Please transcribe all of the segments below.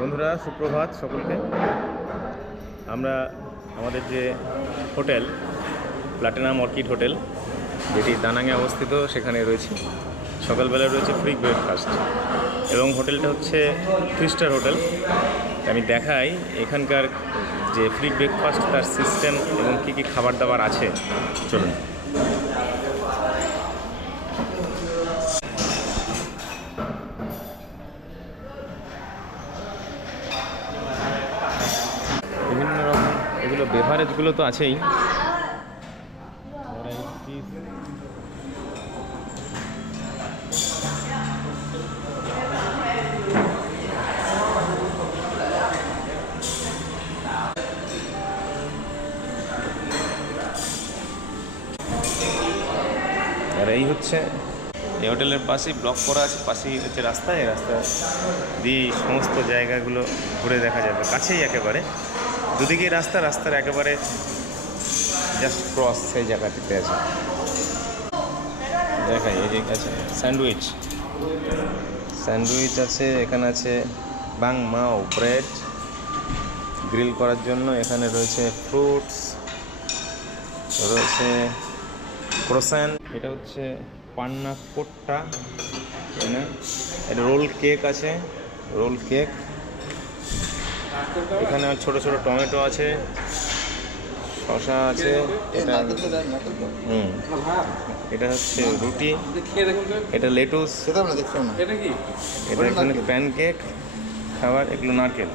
বন্ধুরা সুপ্রভাত সকলকে। আমরা আমাদের যে হোটেল প্লাটিনাম অর্কিড হোটেল, যেটি দানাঙে অবস্থিত, সেখানে রয়েছে। সকালবেলায় রয়েছে ফ্রি ব্রেকফাস্ট এবং হোটেলটা হচ্ছে 3 স্টার হোটেল। আমি দেখাই এখানকার যে ফ্রি ব্রেকফাস্ট, তার সিস্টেম এবং কী কী খাবার দাবার আছে। চলুন। বিভিন্ন রকম এগুলো বেভারেজগুলো তো আছেই। আর এই হচ্ছে এই হোটেলের পাশেই ব্লক করা আছে, পাশেই হচ্ছে রাস্তা। এই রাস্তা দিয়ে সমস্ত জায়গাগুলো ঘুরে দেখা যাবে, কাছেই একেবারে দুদিকেই রাস্তা, রাস্তার একেবারে জাস্ট ক্রস সেই জায়গাটিতে আছে। দেখাই এই যে আছে স্যান্ডউইচ আছে, এখানে আছে বাং মাও ব্রেড গ্রিল করার জন্য, এখানে রয়েছে ফ্রুটস, রয়েছে ক্রোসান, এটা হচ্ছে পান্না কোট্টা, এটা রোল কেক আছে, রোল কেক। এখানে ছোট ছোট টমেটো আছে, শসা আছে, এটা এটা হচ্ছে রুটি, এটা লেটুস, এটা এখানে প্যানকেক খাবার, এগুলো নারকেল।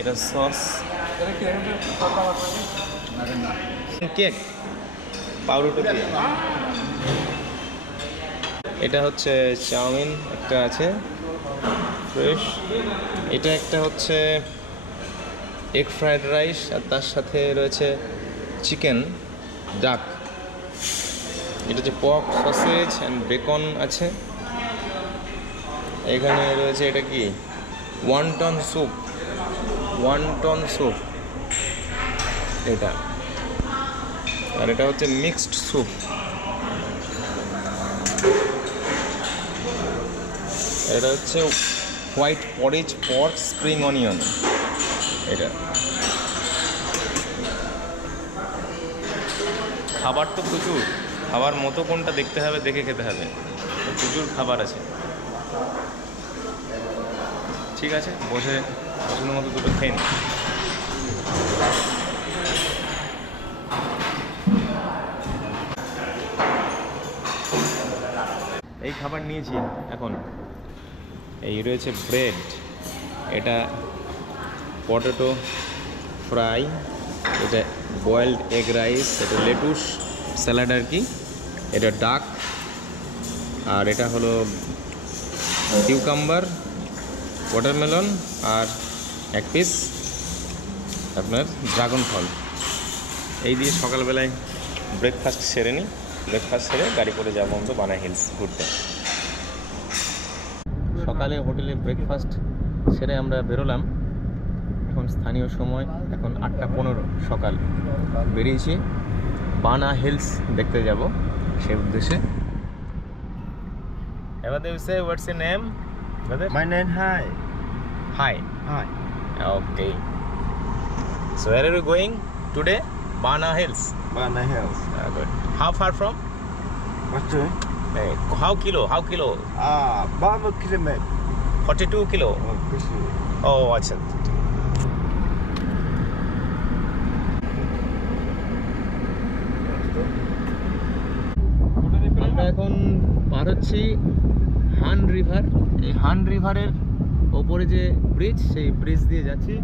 এটা সস, কেক পাউরুটি দিয়ে। এটা হচ্ছে চাউমিন একটা আছে ফ্রেশ, এটা একটা হচ্ছে এগ ফ্রাইড রাইস, আর তার সাথে রয়েছে চিকেন ডাক। এটা হচ্ছে পক সসেজ অ্যান্ড বেকন আছে। এখানে রয়েছে এটা কি ওয়ান্টন স্যুপ এটা, আর এটা হচ্ছে মিক্সড স্যুপ। এটা হচ্ছে হোয়াইট পরেজ পর্ক স্প্রিং অনিয়ন। এটা খাবার তো প্রচুর, খাবার মতো কোনটা দেখতে হবে, দেখে খেতে হবে, প্রচুর খাবার আছে। ঠিক আছে, বসে পছন্দ মতো দুটো খেয়ে নিই। এই খাবার নিয়েছি এখন। এই রয়েছে ব্রেড, এটা পটেটো ফ্রাই, এটা বয়েলড এগ রাইস, এটা লেটুস স্যালাড আর কি, এটা ডাক, আর এটা হলো কিউকাম্বার, ওয়াটারমেলন, আর এক পিস আপনার ড্রাগন ফল। এই দিয়ে সকালবেলায় ব্রেকফাস্ট সেরে নিই। ব্রেকফাস্ট সেরে গাড়ি করে যাবো আমরা বানা হিলস ঘুরতে। সকালে হোটেলে ব্রেকফাস্ট সেরে আমরা বেরোলাম। এখন স্থানীয় সময় এখন 8:15 সকাল। বেরিয়েছি বানা হিলস দেখতে যাব, সেই উদ্দেশ্যে। এবার you say what's your name, brother? My name Hi. Okay. So where are you going today? Bana Hills. Bana Hills. Good. How far from? What's your How kilo? 12 kilometer. 42 kilo. Oh, আচ্ছা। আমরা এখন পার হচ্ছি হান river. এই হান রিভারের ওপরে যে bridge, সেই bridge দিয়ে যাচ্ছি।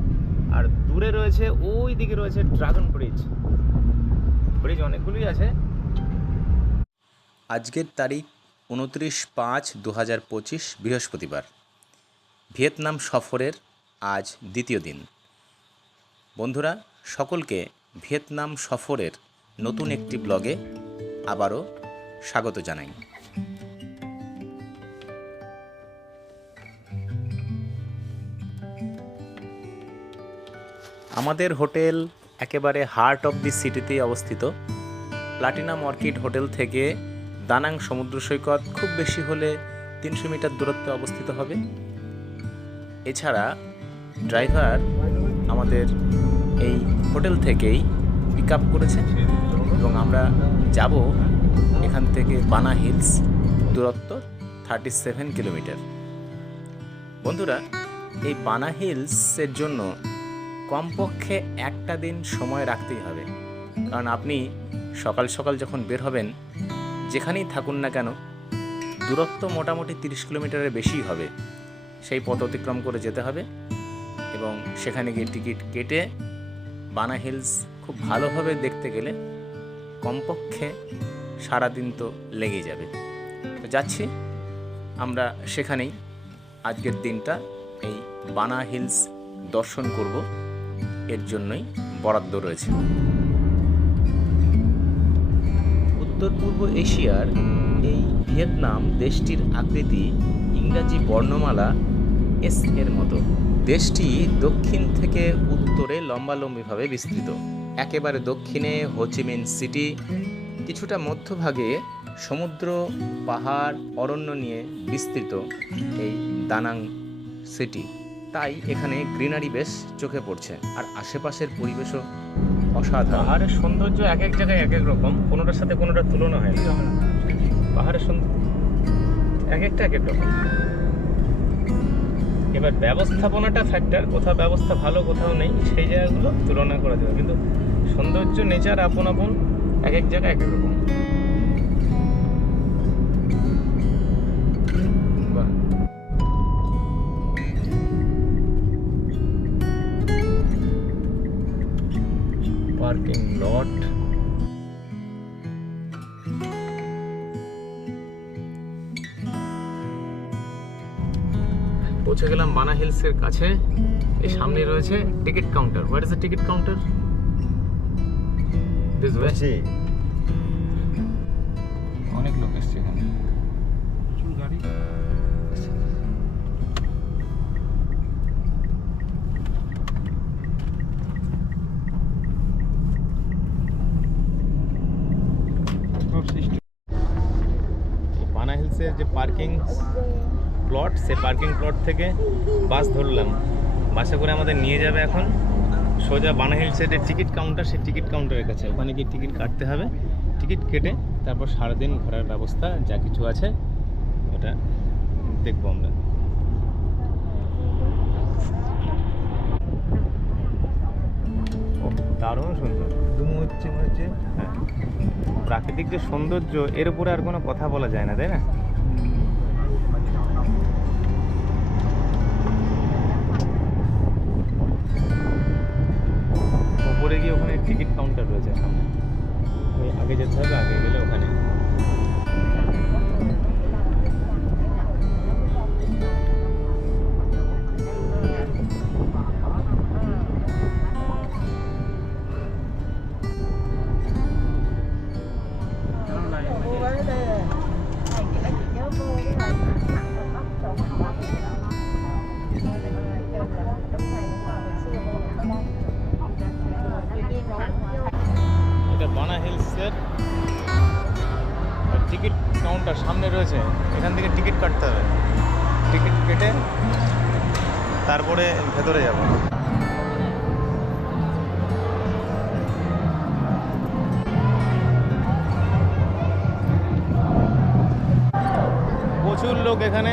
আর দূরে রয়েছে, ওই দিকে রয়েছে ড্রাগন ব্রিজ অনেকগুলোই আছে। আজকের তারিখ 29/5/2025 বৃহস্পতিবার। ভিয়েতনাম সফরের আজ দ্বিতীয় দিন। বন্ধুরা, সকলকে ভিয়েতনাম সফরের নতুন একটি ব্লগে আবারও স্বাগত জানাই। আমাদের হোটেল একেবারে হার্ট অফ দি সিটিতেই অবস্থিত। প্লাটিনাম অর্কিড হোটেল থেকে দানাং সমুদ্র সৈকত খুব বেশি হলে 300 মিটার দূরত্বে অবস্থিত হবে। এছাড়া ড্রাইভার আমাদের এই হোটেল থেকেই পিক আপ করেছে এবং আমরা যাব এখান থেকে বানা হিলস, দূরত্ব 37 কিলোমিটার। বন্ধুরা, এই বানা হিলসের জন্য কমপক্ষে একটা দিন সময় রাখতেই হবে, কারণ আপনি সকাল সকাল যখন বের হবেন, যেখানেই থাকুন না কেন দূরত্ব মোটামুটি 30 কিলোমিটারের বেশি হবে। সেই পথ অতিক্রম করে যেতে হবে এবং সেখানে গিয়ে টিকিট কেটে বানা হিলস খুব ভালোভাবে দেখতে গেলে কমপক্ষে সারাদিন তো লেগেই যাবে। তো যাচ্ছি আমরা সেখানেই, আজকের দিনটা এই বানা হিলস দর্শন করব, এর জন্যই বরাদ্দ রয়েছে। উত্তর পূর্ব এশিয়ার এই ভিয়েতনাম দেশটির আকৃতি ইংরাজি বর্ণমালা এস এর মতো। দেশটি দক্ষিণ থেকে উত্তরে লম্বালম্বিভাবে বিস্তৃত। একেবারে দক্ষিণে হোচিমিন সিটি, কিছুটা মধ্যভাগে সমুদ্র, পাহাড়, অরণ্য নিয়ে বিস্তৃত এই দানাং সিটি। তাই এখানে গ্রিনারি বেশ চোখে পড়ছে, আর আশেপাশের পরিবেশও অসাধারণ। পাহাড়ের সৌন্দর্য এক এক জায়গায় এক এক রকম, কোনোটার সাথে কোনোটার তুলনা হয় না। পাহাড়ের সৌন্দর্য এক একটা এক এক রকম। এবার ব্যবস্থাপনাটা ফ্যাক্টর, কোথাও ব্যবস্থা ভালো কোথাও নেই, সেই জায়গাগুলো তুলনা করা যাবে, কিন্তু সৌন্দর্য নেচার আপন আপন এক এক জায়গায় এক এক রকম। পার্কিং লট, পৌঁছে গেলাম বানা হিলসের কাছে। এই সামনে রয়েছে ticket counter. What is the ticket counter? This way. জি। অনেক লোক এসছে এখানে। গাড়ি বানা হিলসের যে পার্কিং প্লট, সে পার্কিং প্লট থেকে বাস ধরলাম। বাসে করে আমাদের নিয়ে যাবে এখন সোজা বানা হিলসের যে টিকিট কাউন্টার, সেই টিকিট কাউন্টারের কাছে। ওখানে গিয়ে টিকিট কাটতে হবে। টিকিট কেটে তারপর সারাদিন ঘোরার ব্যবস্থা যা কিছু আছে ওটা দেখবো আমরা। দারুণ সুন্দর, দুমু হচ্ছে মনে হচ্ছে। হ্যাঁ, প্রাকৃতিক যে সৌন্দর্য, এর উপরে আর কোনো কথা বলা যায় না, তাই না? উপরে গিয়ে ওখানে টিকিট কাউন্টার রয়েছে সামনে, ওই আগে যেতে হবে, আগে গেলে ওখানে। এটা বানা হিলসের টিকিট কাউন্টার সামনে রয়েছে, এখান থেকে টিকিট কাটতে হবে। টিকিট কেটে তারপরে ভেতরে যাব। প্রচুর লোক এখানে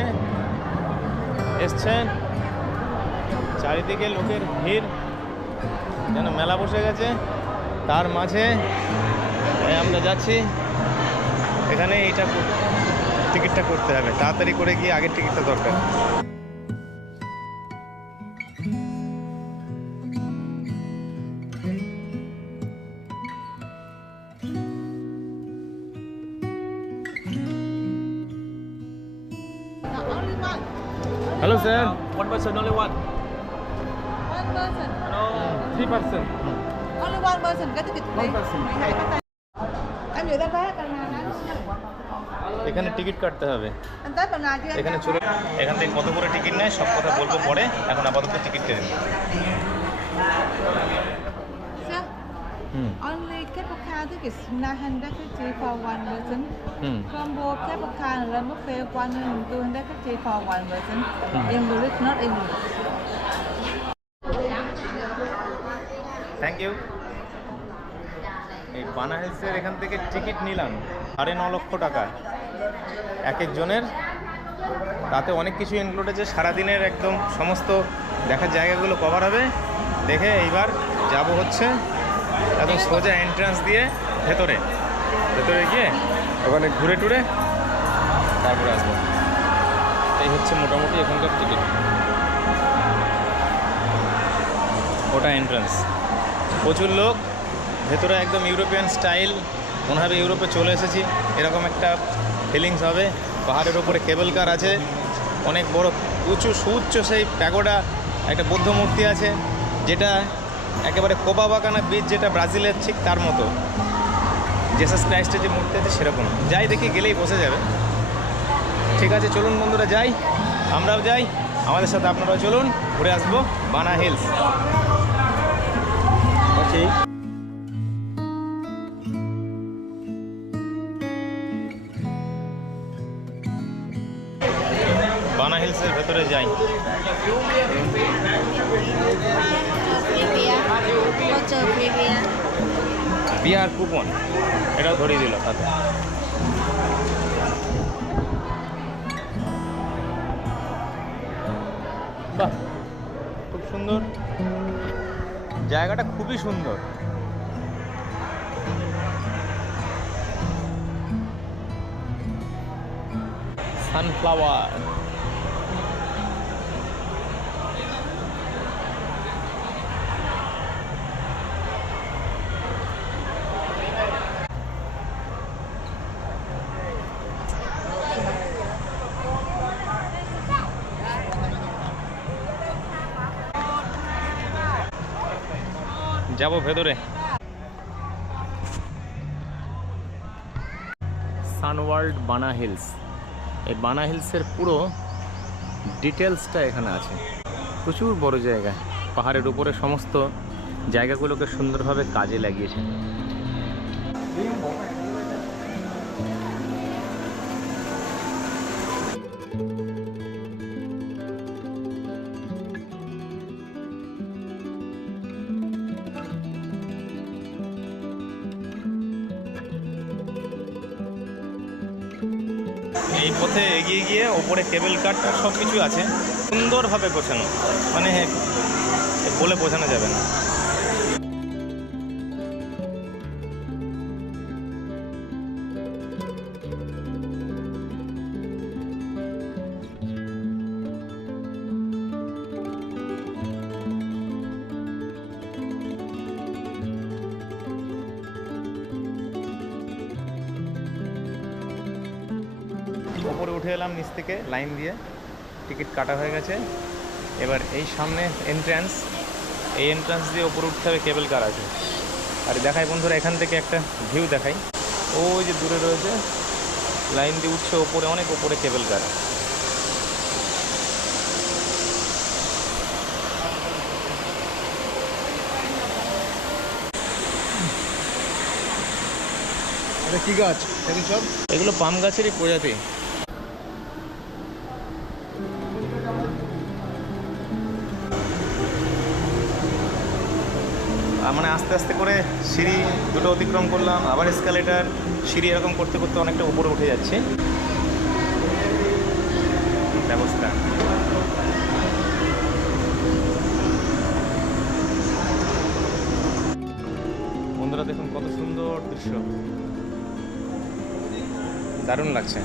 এসছেন, চারিদিকে লোকের ভিড়, যেন মেলা বসে গেছে। তার মাঝে আমরা যাচ্ছি, এখানে এইটা টিকিটটা করতে হবে, তাড়াতাড়ি করে গিয়ে আগের টিকিটটা দরকার। Hello sir, One person, only one. One person. No, 3 person. Only one person có ticket One person. Em giữ tay vé cần nào đó. এখানে টিকিট কাটতে হবে। Anh tới phần nào chưa? এখানে চলে, এখান থেকে কত করে টিকিট নেয় সব কথা বলবো পরে, এখন আপাতত টিকিট কেটে নিন। Sao? Only Capricorn I think it's 950 for one person. Combo Capricorn and buffet 1,250 for one person. English, not English. Thank you. এই বানা হিলসের এখান থেকে টিকিট নিলাম 9.5 লক্ষ টাকা এক একজনের। তাতে অনেক কিছু ইনক্লুড আছে, সারাদিনের একদম সমস্ত দেখার জায়গাগুলো কভার হবে। দেখে এইবার যাব হচ্ছে একদম সোজা এন্ট্রান্স দিয়ে ভেতরে গিয়ে ওখানে ঘুরে টুরে তারপরে আসবো। এই হচ্ছে মোটামুটি এখানকার টিকিট। ওটা এন্ট্রান্স, প্রচুর লোক ভেতরে, একদম ইউরোপিয়ান স্টাইল, মনে হবে ইউরোপে চলে এসেছি এরকম একটা ফিলিংস হবে। পাহাড়ের ওপরে কেবল কার আছে, অনেক বড় উঁচু সুউচ্চ সেই প্যাগোডা, একটা বৌদ্ধ মূর্তি আছে যেটা একেবারে কোপাবাকানা বিচ, যেটা ব্রাজিলের ঠিক তার মতো। জেসাস ক্রাইস্টের যে মূর্তি আছে সেরকম। যাই দেখি, গেলেই বসে যাবে। ঠিক আছে, চলুন বন্ধুরা যাই, আমরাও যাই, আমাদের সাথে আপনারাও চলুন, ঘুরে আসবো বানা হিলস। বানা হিলসের ভেতরে যাই। বিহার কুপন এটাও ধরিয়ে দিল সাথে। বাহ, খুব সুন্দর জায়গাটা, খুবই সুন্দর। সানফ্লাওয়ার, যাব ভেতরে। সানওয়ার্ল্ড বানা হিলস, এই বানা হিলসের পুরো ডিটেলসটা এখানে আছে। প্রচুর বড় জায়গা, পাহাড়ের উপরে সমস্ত জায়গাগুলোকে সুন্দরভাবে কাজে লাগিয়েছে। এই পথে এগিয়ে গিয়ে ওপরে কেবল কারটা সব কিছু আছে, সুন্দরভাবে গোছানো, মানে বলে বোঝানো যাবে না। ওপরে উঠে এলাম নিচ থেকে লাইন দিয়ে, টিকিট কাটা হয়ে গেছে। এবার এই সামনে এন্ট্রান্স, এই এন্ট্রান্স দিয়ে ওপরে উঠতে হবে, কেবল কার আছে। আর দেখাই বন্ধুরা, এখান থেকে একটা ভিউ দেখাই, ওই যে দূরে রয়েছে লাইন দিয়ে উঠছে ওপরে, অনেক ওপরে কেবল কার। এটা কি গাছ? এগুলো সব এগুলো পাম গাছেরই প্রজাতি। মানে আস্তে আস্তে করে সিঁড়ি দুটো অতিক্রম করলাম, আবার এসকালেটার, সিঁড়ি এরকম করতে করতে অনেকটা উপরে উঠে যাচ্ছে ব্যবস্থা। বন্ধুরা দেখুন কত সুন্দর দৃশ্য, দারুণ লাগছে।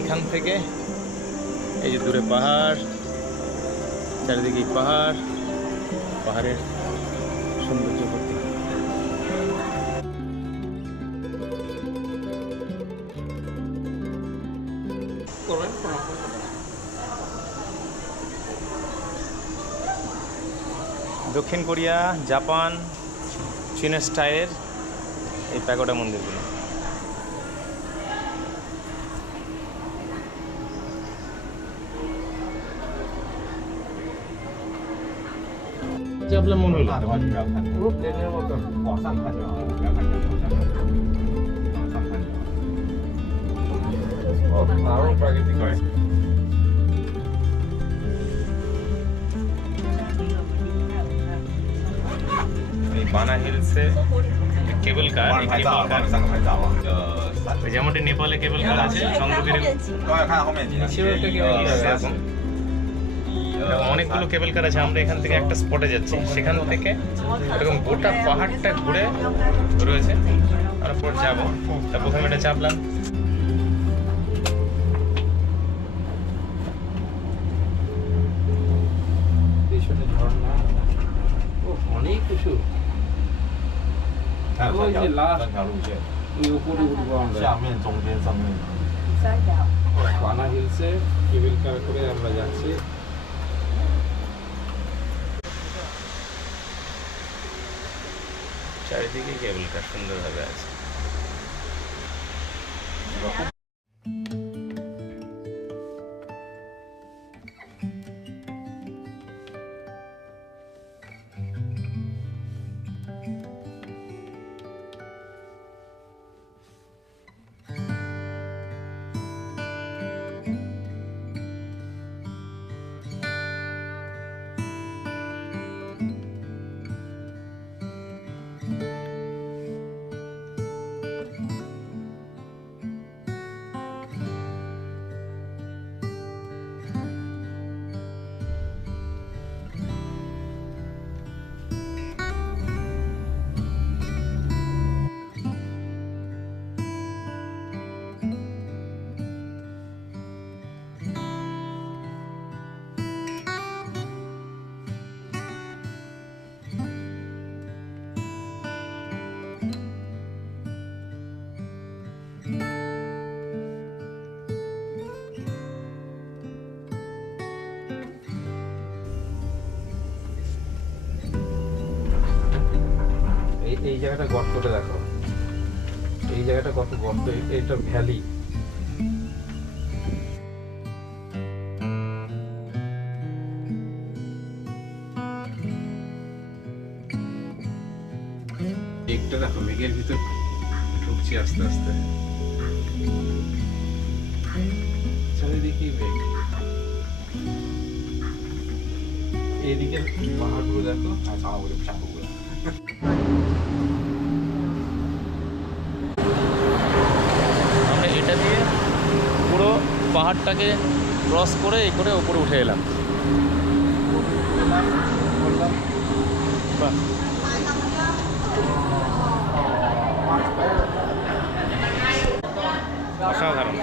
এখান থেকে এই যে দূরে পাহাড়, চারিদিকে পাহাড়, পাহাড়ের সৌন্দর্য ভর্তি। দক্ষিণ কোরিয়া, জাপান, চীনের স্টাইলের এই প্যাগোডা মন্দিরগুলো। আপনার মনে হলো ট্রেনের মতন দারুণ প্রাকৃতিক হয়। এই বানা হিলসে কেবল কার, যেমনটি নেপালে কেবল কার আছে, চন্দ্রগিরি নিচেও একটা কেবল কার আছে। এরকম অনেকগুলো কেবল কার আছে। আমরা এখান থেকে একটা স্পটে যাচ্ছি, সেখান থেকে এরকম গোটা পাহাড়টা ঘুরে রয়েছে, তারপর যাবো। তা প্রথমে এটা চাপলাম। পিছনে ঝর্ণা, ও অনেক কিছু। ওই যে লাস্ট ওই উপরে উঠবো আমরা বানা হিলসে কেবল কার করে আমরা যাচ্ছি। চারিদিকে কেবল কার সুন্দরভাবে আছে। এই জায়গাটা গর্তটা দেখো, এই জায়গাটা কত গর্ত, এটা ভ্যালি। মেঘটা দেখো, মেঘের ভিতর ঢুকছি আস্তে আস্তে, চারিদিকে মেঘ। এদিকে পাহাড়গুলো দেখো, আমরা এটা দিয়ে পুরো পাহাড়টাকে ক্রস করে এই করে ওপরে উঠে এলাম। বাহ, অসাধারণ।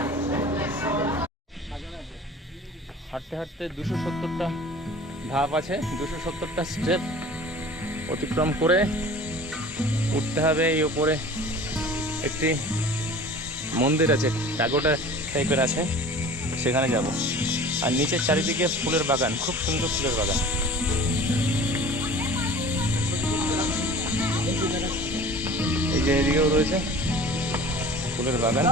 হাঁটতে হাঁটতে 270টা ধাপ আছে, 270টা স্টেপ অতিক্রম করে উঠতে হবে। এই ওপরে একটি মন্দির আছে, প্যাগোডা টাইপের আছে, সেখানে যাব। আর নিচের চারিদিকে ফুলের বাগান, খুব সুন্দর ফুলের বাগান। এই যে এদিকেও রয়েছে ফুলের বাগান।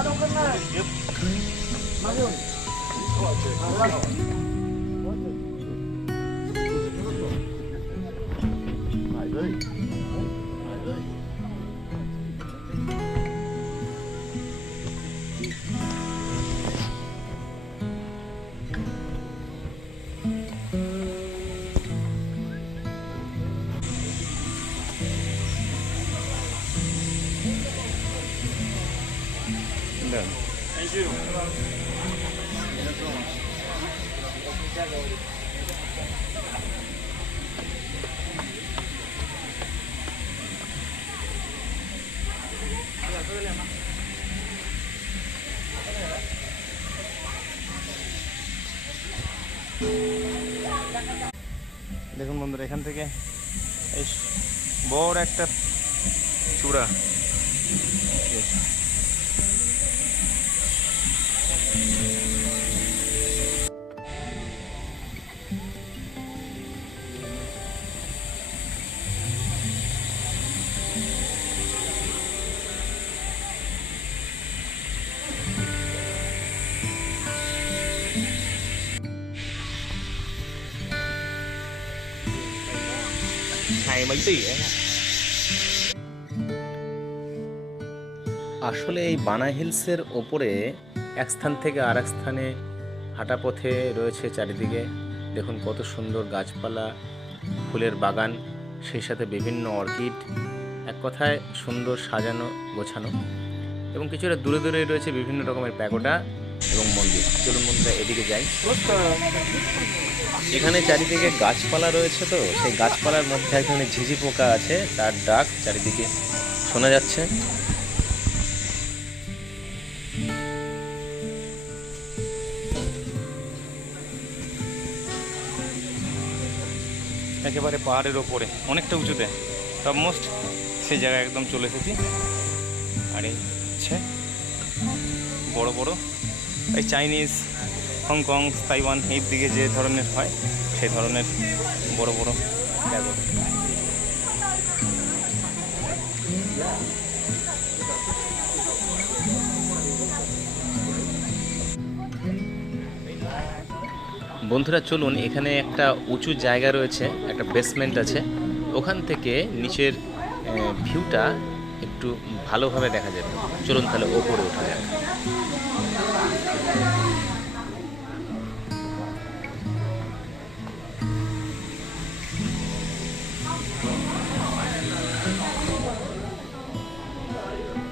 Thank you. দেখুন বন্ধুরা, এখান থেকে এই বড় একটা চূড়া, 2 mấy tỷ ấy. আসলে এই বানা হিলসের ওপরে এক স্থান থেকে আর এক স্থানে হাঁটা পথে রয়েছে চারিদিকে দেখুন কত সুন্দর গাছপালা, ফুলের বাগান, সেই সাথে বিভিন্ন অর্কিড, এক কথায় সুন্দর সাজানো গোছানো, এবং কিছুটা দূরে দূরে রয়েছে বিভিন্ন রকমের প্যাগোডা এবং মন্দির। চলুন বন্ধুরা এদিকে যাই। এখানে চারিদিকে গাছপালা রয়েছে, তো সেই গাছপালার মধ্যে এখানে ঝিঝি পোকা আছে, তার ডাক চারিদিকে শোনা যাচ্ছে। একেবারে পাহাড়ের ওপরে অনেকটা উঁচুতে টপমোস্ট সেই জায়গায় একদম চলে এসেছি। আর এই হচ্ছে বড় বড় এই চাইনিজ, হংকং, তাইওয়ান এই দিকে যে ধরনের হয় সেই ধরনের বড় বড় প্যাগোডা। বন্ধুরা চলুন, এখানে একটা উঁচু জায়গা রয়েছে, একটা বেসমেন্ট আছে, ওখান থেকে নিচের ভিউটা একটু ভালোভাবে দেখা যাবে। চলুন তাহলে ওপরে ওঠা যাক।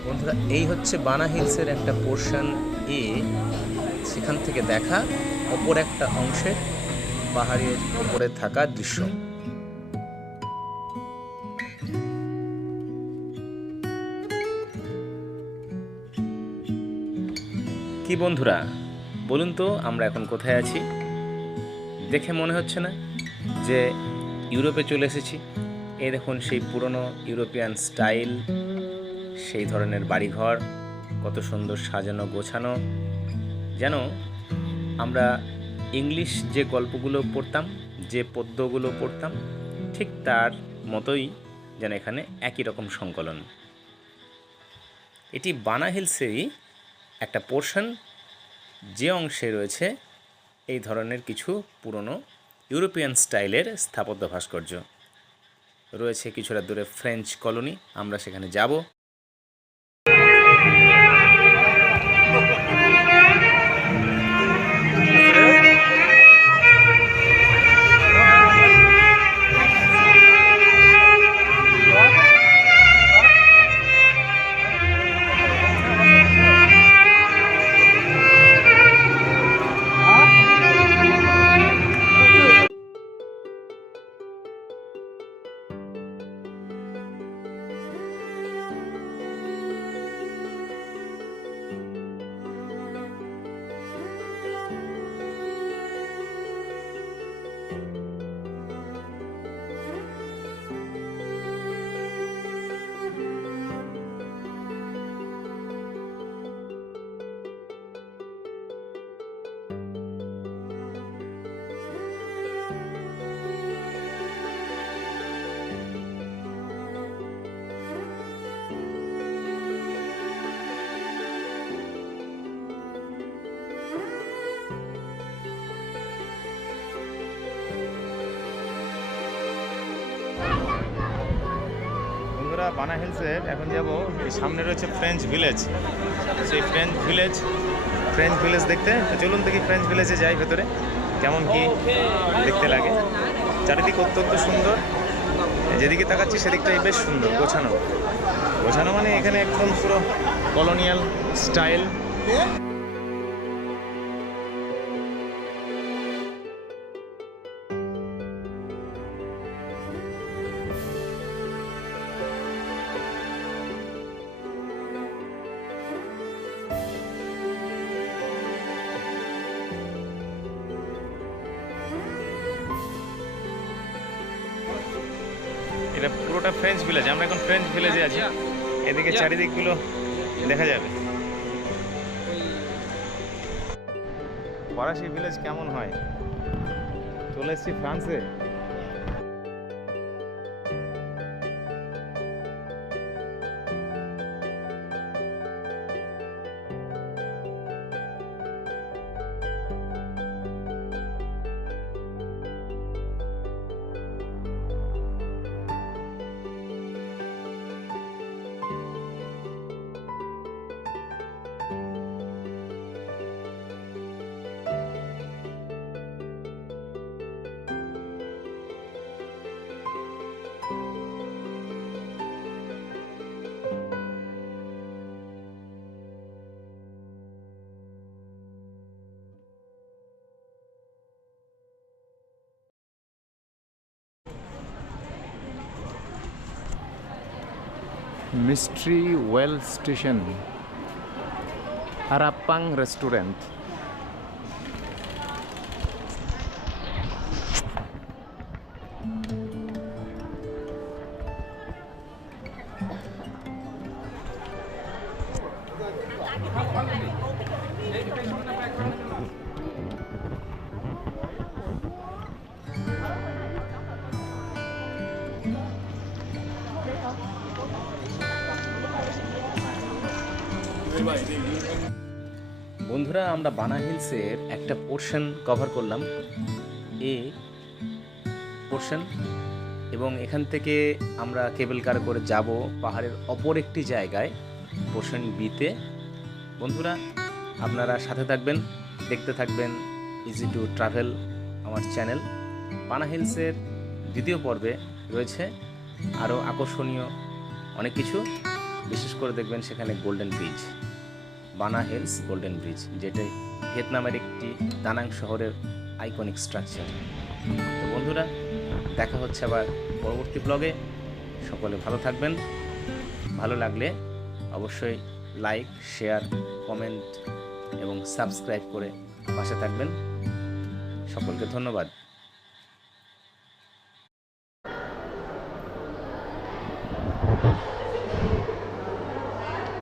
বন্ধুরা এই হচ্ছে বানা হিলসের একটা পোর্শন এ, সেখান থেকে দেখা অপর একটা অংশে পাহাড়ের উপরে থাকা দৃশ্য। কি বন্ধুরা বলুন তো, আমরা এখন কোথায় আছি? দেখে মনে হচ্ছে না যে ইউরোপে চলে এসেছি? এই দেখুন সেই পুরনো ইউরোপিয়ান স্টাইল, সেই ধরনের বাড়িঘর, কত সুন্দর সাজানো গোছানো, যেন আমরা ইংলিশ যে গল্পগুলো পড়তাম, যে পদ্যগুলো পড়তাম, ঠিক তার মতোই যেন এখানে একই রকম সংকলন। এটি বানা হিলসেরই একটা পোর্শন, যে অংশে রয়েছে এই ধরনের কিছু পুরনো ইউরোপিয়ান স্টাইলের স্থাপত্য ভাস্কর্য রয়েছে। কিছুটা দূরে ফ্রেঞ্চ কলোনি, আমরা সেখানে যাব। বন্ধুরা বানা হিলসের এখন যাব, এই সামনে রয়েছে ফ্রেঞ্চ ভিলেজ। সেই ফ্রেঞ্চ ভিলেজ দেখতে চলুন দেখি, ফ্রেঞ্চ ভিলেজে যাই, ভেতরে কেমন কি দেখতে লাগে। চারিদিক অত্যন্ত সুন্দর, যেদিকে তাকাচ্ছি সেদিকটাই বেশ সুন্দর, গোছানো গোছানো, মানে এখানে একদম পুরো কলোনিয়াল স্টাইল। এটা পুরোটা ফ্রেঞ্চ ভিলেজ, আমরা এখন ফ্রেঞ্চ ভিলেজে আছি। এদিকে চারিদিকগুলো দেখা যাবে। ফরাসি ভিলেজ কেমন হয়, চলে এসেছি ফ্রান্সে। মিস্ট্রি ওয়েল স্টেশন, হারাপ্পাং রেস্টুরেন্ট। বন্ধুরা, আমরা বানা হিলসের একটা পোর্শন কভার করলাম, এ পোর্শন, এবং এখান থেকে আমরা কেবল কার করে যাব পাহাড়ের অপর একটি জায়গায়, পোর্শন বিতে। বন্ধুরা, আপনারা সাথে থাকবেন, দেখতে থাকবেন ইজি টু ট্রাভেল আমার চ্যানেল। বানা হিলসের দ্বিতীয় পর্বে রয়েছে আরও আকর্ষণীয় অনেক কিছু, বিশেষ করে দেখবেন সেখানে গোল্ডেন ব্রিজ, বানা হিলস গোল্ডেন ব্রিজ, যেটাই ভিয়েতনামের একটি দানাং শহরের আইকনিক স্ট্রাকচার। তো বন্ধুরা, দেখা হচ্ছে আবার পরবর্তী ব্লগে। সকলে ভালো থাকবেন। ভালো লাগলে অবশ্যই লাইক, শেয়ার, কমেন্ট এবং সাবস্ক্রাইব করে পাশে থাকবেন। সকলকে ধন্যবাদ।